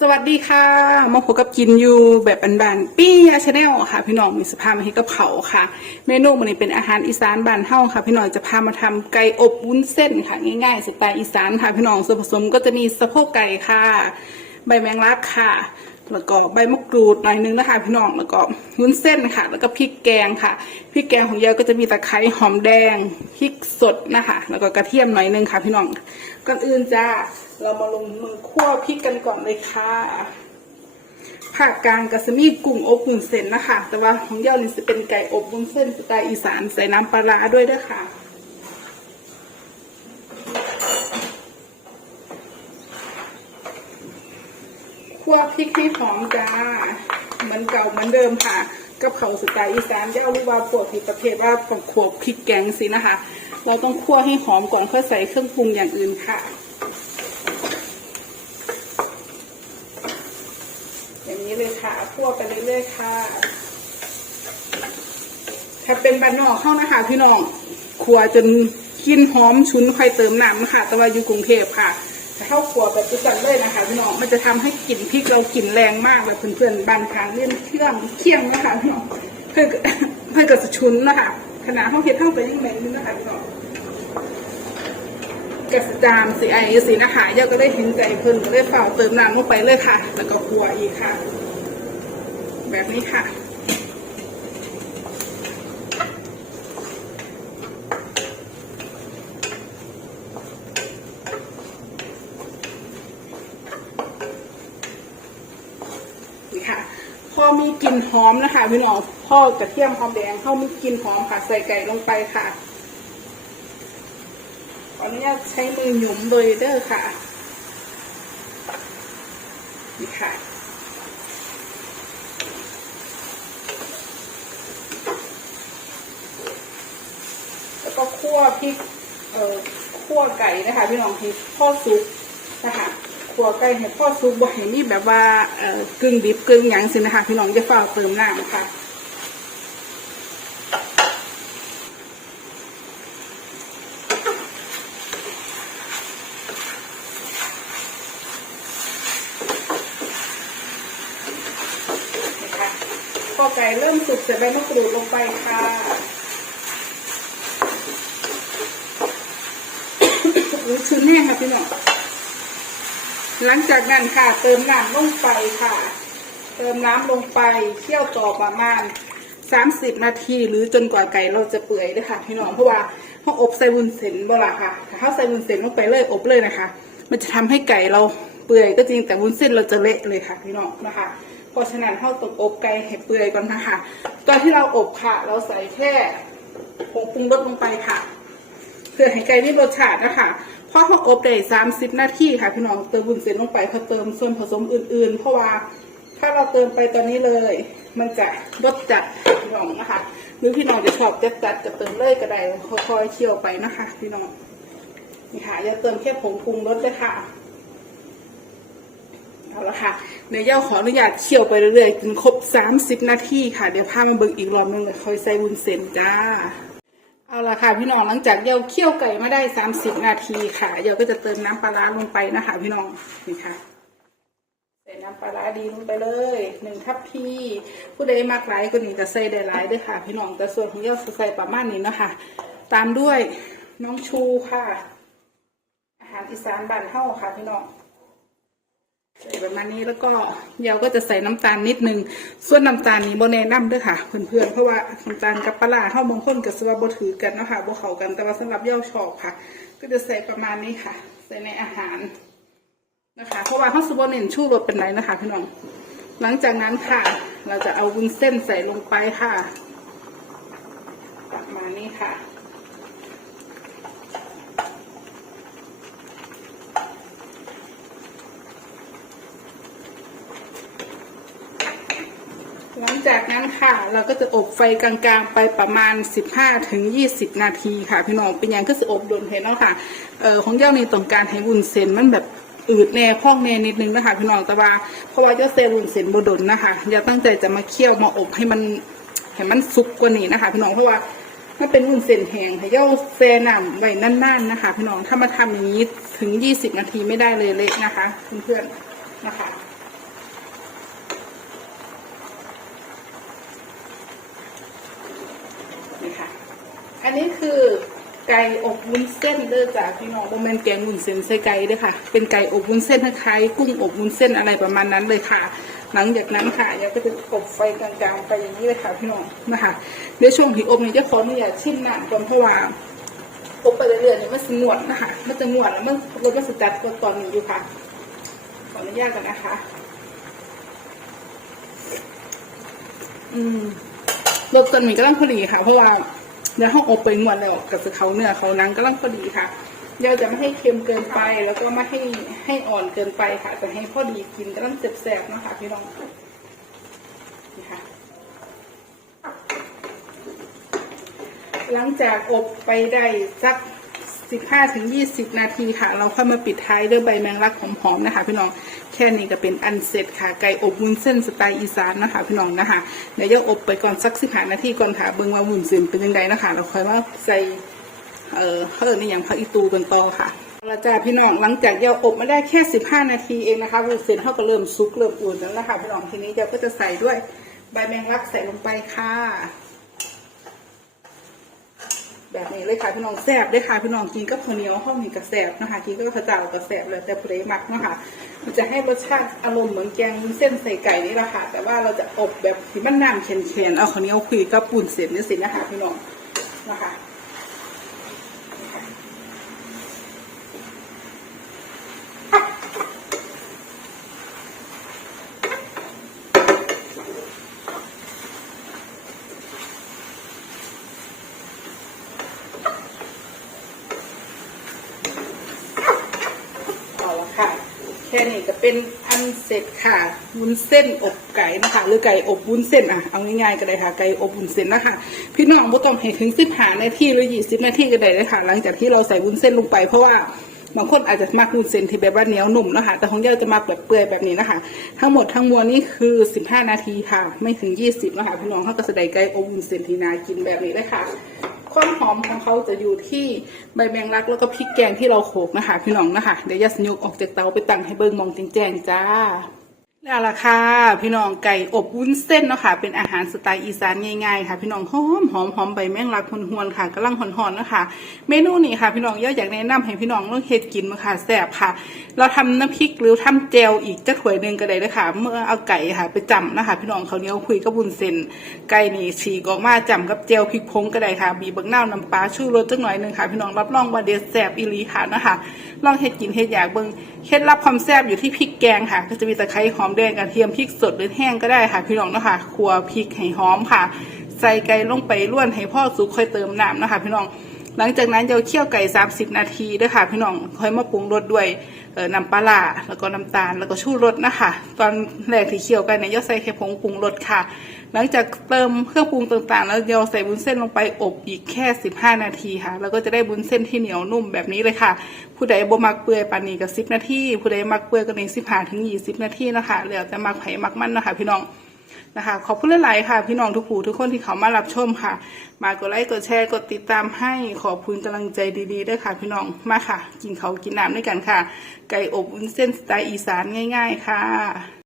สวัสดีค่ะ มาพบกับกินอยู่แบบบันๆปี้ยาชาแนลค่ะ พี่น้องมีสภาพมาให้กับเขาค่ะ เมนูมันนี้เป็นอาหารอีสานบ้านเฮาค่ะ พี่น้องจะพามาทำไก่อบวุ้นเส้นค่ะ ง่ายๆสไตล์อีสานค่ะ พี่น้องส่วนผสมก็จะมีสะโพกไก่ค่ะ ใบแมงลักค่ะ แล้วก็ใบมะกรูดหน่อยนึงนะคะพี่น้องแล้วก็วุ้นเส้นค่ะ แล้วก็พริกแกงค่ะพริกแกงของยายก็จะมีตะไคร้หอมแดงพริกสดนะคะ แล้วก็กระเทียมหน่อยนึงค่ะ พี่น้อง ก่อนอื่นจ้าเรามาลงมือคั่วพริกกันก่อนเลยค่ะภาคกลางก็จะมีกุ้งอบวุ้นเส้นนะคะ แต่ว่าของเย้านี่จะเป็นไก่อบวุ้นเส้นสไตล์อีสานใส่น้ำปลาร้าด้วยด้วยค่ะคั่วพริกให้หอมจ้าเหมือนเก่าเหมือนเดิมค่ะกับเขาสไตล์อีสานเย้ารือว่าพวกที่ประเภทว่าของขวบพริกแกงสินะคะ เราต้องคั่วให้หอมก่อนค่อยใส่เครื่องปรุงอย่างอื่นค่ะ อย่างนี้เลยค่ะคั่วไปเรื่อยๆค่ะ ถ้าเป็นบ้านนอกเข้านะคะพี่น้องครัวจนกลินหอมชุนค่อยเติมน้ำค่ะ แต่ว่าอยู่กรุงเทพค่ะถ้าเข้าครัวแบบจุกันเลยนะคะพี่น้อง มันจะทำให้กลิ่นพริกเรากลิ่นแรงมากแบบเพื่อนๆบางครั้งเล่นเครื่องเคี่ยงนะคะพี่น้องเพื่อเพื่อกับชุนนะคะ ขนาดห้องเฮ็ดเท่าไปยิ่งแมนนึงนะคะพี่น้องกระสจามสีไอสีนะคะเยาก็ได้เห็นใจเพิ่นก็ได้เฝ่าเติมน้ำลงไปเลยค่ะ แล้วก็ครัวอีกค่ะ แบบนี้ค่ะนี่ค่ะ พอมีกลิ่นหอมนะคะพี่น้อง พ่อกระเทียมหอมแดงเข้ามีกลิ่นหอมค่ะ ใส่ไก่ลงไปค่ะขออนุญาตใช้มือหยุมโดยเด้อค่ะนี่ค่ะแล้วก็คั่วพริกเอ่อคั่วไก่นะคะพี่น้องให้พ่อซุปนะคะคั่วไก่ให้พ่อซุปบ่ให้มีแบบว่าเอ่อกึ่งดิบกึ่งหยังสินะคะพี่น้องจะเฝ้าเติมน้ำค่ะ นี่ค่ะพอ ไก่เริ่มสุกเสร็จใบมะกรูดลงไปค่ะอุ้ชื้นแห้งค่ะพี่น้องหลังจากนั้นค่ะ เติมน้ำลงไปค่ะ เติมน้ำลงไปเคี่ยวต่อประมาณสามสิบนาทีหรือจนกว่าไก่เราจะเปื่อยเลยค่ะพี่น้องเพราะว่าเขาอบใส่วุ้นเส้นบ่ละค่ะถ้าเขาใส่วุ้นเส้นลงไปเลยอบเลยนะคะ มันจะทำให้ไก่เรา เปื่อยก็จริงแต่วุ้นเส้นเราจะเละเลยค่ะพี่น้องนะคะ เพราะฉะนั้นเขาต้องอบไก่ให้เปื่อยก่อนนะคะตอนที่เราอบค่ะ เราใส่แค่ผงปรุงรสลงไปค่ะเพื่อให้ไก่ได้รสชาตินะคะพอเขาอบได้สามสิบนาทีค่ะพี่น้องเติมบุญเส้นลงไปเขาเติมส่วนผสมอื่น ๆ เพราะว่าถ้าเราเติมไปตอนนี้เลย มันจะรสจัดพี่น้องนะคะ หรือพี่น้องจะชอบจัดจัดจะเติมเลยก็ได้ค่อยๆเคี่ยวไปนะคะ พี่น้องนี่ค่ะอย่าเติมแค่ผงปรุงรสเลยค่ะ เอาละค่ะเดี๋ยวเย่าขออนุญาตเคี่ยวไปเรื่อยๆจนครบสามสิบนาทีค่ะ เดี๋ยวพามาเบิ่งอีกรอบนึงเลยค่อยใส่วุ้นเส้นจ้า เอาละค่ะพี่น้องหลังจากเย่าเคี่ยวไก่มาได้สามสิบนาทีค่ะเย่าก็จะเติมน้ำปลาร้าลงไปนะคะ พี่น้องนี่ค่ะใส่น้ำปลาร้าดีลงไปเลยหนึ่งทัพพีผู้ใดมากหลายก็นี่จะใส่ได้หลายด้วยค่ะ พี่น้องแต่ส่วนของเย่าจะใส่ประมาณนี้นะคะตามด้วยน้องชูค่ะ อาหารอีสานบ้านเฮาค่ะ พี่น้อง ใส่ประมาณนี้แล้วก็เดี๋ยวก็จะใส่น้ำตาลนิดนึง ส่วนน้ำตาลนี้โบแนะนํเด้วยค่ะเพื่อนๆเพราะว่าน้ำตาลกับปลาร้าเท่าบางคนกับสวาบถือกันนะคะบเขากันแต่ว่าสำหรับเย่าชอบค่ะ ก็จะใส่ประมาณนี้ค่ะ ใส่ในอาหารนะคะเพราะว่าเขาวสวบเน้นชูรสเป็นไรนะคะพี่น้องหลังจากนั้นค่ะ เราจะเอาวุ้นเส้นใส่ลงไปค่ะ ประมาณนี้ค่ะ หลังจากนั้น ค่ะ เราก็จะอบไฟกลางๆ ไปประมาณ 15ถึง20 นาทีค่ะ พี่น้องเป็นอย่างก็จะอบโดนเห็นเนาะค่ะเอ่อของเจ้านี่ต้องการให้วุ้นเส้นมันแบบอืดแน่พองแน่นิดนึงนะคะพี่น้องแต่ว่าเพราะว่าเจ้าเซลวุ้นเส้นบดนนะคะอย่าตั้งใจจะมาเคี่ยวมาอบให้มันให้มันสุกกว่านี้นะคะพี่น้องเพราะว่ามันเป็นวุ้นเส้นแห้งให้เจ้าแซน้ำไว้นานๆนะคะ พี่น้องถ้ามาทำอย่างนี้ถึง 20 นาทีไม่ได้เลยเละนะคะเพื่อนๆนะคะ ไก่อบวุ้นเส้นเด้อจ้ะพี่น้องโมเมนแกงวุ้นเส้นใส่ไก่เด้อค่ะ เป็นไก่อบวุ้นเส้นคล้ายๆกุ้งอบวุ้นเส้นอะไรประมาณนั้นเลยค่ะ หลังจากนั้นค่ะยายก็จะอบไฟกลางๆไปอย่างนี้เลยค่ะพี่น้องนะคะในช่วงที่อบเนี่ยจะขออนุญาตชิมน้ำก่อนเพราะว่าอบไปเรื่อยๆเนี่ยมันสงวนนะคะมันจะงวนแล้วมันรสมันสจัดกว่าตอนนี้อยู่ค่ะขออนุญาตกันนะคะ อืมรสตอนนี้ก็ลังพอดีค่ะ เพราะว่า เดี๋ยวห้องอบไปนวดแล้วกับสเขาเนื้อเขานังก็ลังพอดีค่ะเราจะไม่ให้เค็มเกินไปแล้วก็ไม่ให้ให้อ่อนเกินไปค่ะจะให้พอดีกินก็ลังแสบๆนะคะพี่น้องนี่ค่ะหลังจากอบไปได้สัก สิบห้าถึงยี่สิบนาทีค่ะ เราค่อยมาปิดท้ายด้วยใบแมงลักหอมๆนะคะ พี่น้องแค่นี้ก็เป็นอันเสร็จค่ะไก่อบวุ้นเส้นสไตล์อีสานนะคะ พี่น้องนะคะเดี๋ยวจะอบไปก่อนสักสิบห้านาทีก่อนค่ะเบิ่งว่าวุ้นเส้นเป็นยังไงนะคะเราค่อยมาใส่เอ่อเพิ่มในอย่างผักอีตูกันต่อค่ะเอาละจ้าพี่น้องหลังจากเยาอบมาได้แค่สิบห้านาทีเองนะคะวุ้นเส้นเขาก็เริ่มซุกเริ่มอุ่นแล้วนะคะพี่น้องทีนี้เดี๋ยวก็จะใส่ด้วยใบแมงลักใส่ลงไปค่ะ แบบนี้เลยค่ะพี่น้องแซ่บเลยค่ะพี่น้องกินกับข้าวเหนียวข้าวเหนี้ก็แซ่บนะคะกินกับข้าวเจ้าก็แซ่บเลยแต่ผู้ใดมักเนาะคะมันจะให้รสชาติอารมณ์เหมือนแกงวุ้นเส้นใส่ไก่นี่แหละค่ะ แต่ว่าเราจะอบแบบที่มันน้ำเค็มๆเอาข้าวเหนียวคุยกับปูนเสร็จนี่สินะคะพี่น้องนะคะเอาละค่ะ แค่ นี้ก็เป็นอันเสร็จค่ะวุ้นเส้นอบไก่นะคะ หรือไก่อบวุ้นเส้นอะเอาง่ายๆก็ได้ค่ะ ไก่อบวุ้นเส้นนะคะ พี่น้องบ่ต้องให้ถึงสิบหานาทีหรือยี่สิบนาทีก็ได้เลยค่ะ หลังจากที่เราใส่วุ้นเส้นลงไปเพราะว่าบางคนอาจจะมักวุ้นเส้นที่แบบว่าเหนียวหนุ่มนะคะ แต่ของเย้าจะมักแบบเปื่อยแบบนี้นะคะ ทั้งหมดทั้งมวลนี่คือสิบห้านาทีค่ะ ไม่ถึงยี่สิบนะคะพี่น้องเขาก็จะได้ไก่อบวุ้นเส้นที่น่ากินแบบนี้เลยค่ะ ความหอมของเขาจะอยู่ที่ใบแมงลักแล้วก็พริกแกงที่เราโขลกนะคะพี่น้องนะคะเดี๋ยวยัสนุกออกจากเตาไปตั้งให้เบิ่งมองแจ้งๆจ้า แล้วล่ะค่ะ พี่น้องไก่อบวุ้นเส้นเนาะค่ะ เป็นอาหารสไตล์อีสานง่ายๆค่ะ พี่น้องหอมหอมหอมใบแมงลักหวนๆค่ะกำลังหอนๆนะคะเมนูนี้ค่ะ พี่น้องย่าอยากแนะนำให้พี่น้องลองเฮ็ดกินมาค่ะแซ่บค่ะ เราทำน้ำพริกหรือทำเจลอีกจะถ้วยหนึ่งก็ได้เลยค่ะ เมื่อเอาไก่ค่ะ ไปจำนะคะ พี่น้องเขาเนียคุยกับบุญเส้นไก่นี่ฉีกออกมาจำกับเจลพริกพงก็ได้ค่ะบีบบักนาน้ำปลาชูรสจักหน่อยหนึ่งค่ะ พี่น้องรับรองว่าเด็ดแซ่บอีลีค่ะนะคะลองเฮ็ดกินเฮ็ดอยากเบิ่งเคล็ดลับความแซ่บอยู่ที่พริกแกงค่ะ ก็จะมีตะไคร้หอมแดงกระเทียมพริกสดหรือแห้งก็ได้ค่ะ พี่น้องนะคะครัวพริกให้หอมค่ะ ใส่ไก่ลงไปล้วนให้พ่อสุกค่อยเติมน้ำนะคะ พี่น้องหลังจากนั้นเราเคี่ยวไก่ 30 นาทีด้วยค่ะ พี่น้องค่อยมาปรุงรสด้วยน้ำปลาแล้วก็น้ำตาลแล้วก็ชูรสนะคะ ตอนแรกที่เคี่ยวกันเนี่ยย่อใส่แค่ผงปรุงรสค่ะ หลังจากเติมเครื่องปรุงต่างๆ แล้วเราใส่บุ้นเส้นลงไปอบอีกแค่ 15 นาทีค่ะ แล้วก็จะได้บุ้นเส้นที่เหนียวนุ่มแบบนี้เลยค่ะ ผู้ใดบ่มักเปื่อยปานนี้ก็10 นาที ผู้ใดมักเปื่อยก็ใน15ถึง 20 นาทีนะคะแล้วแต่มักไผ่มักมันนะคะพี่น้องนะคะขอบคุณหลายๆค่ะ พี่น้องทุกผู้ทุกคนที่เขามารับชมค่ะ มากดไลค์กดแชร์กดติดตามให้ขอบคุณกำลังใจดีๆด้วยค่ะ พี่น้องมาค่ะ กินเขากินน้ำด้วยกันค่ะ ไก่อบวุ้นเส้นสไตล์อีสานง่าย ๆ ค่ะ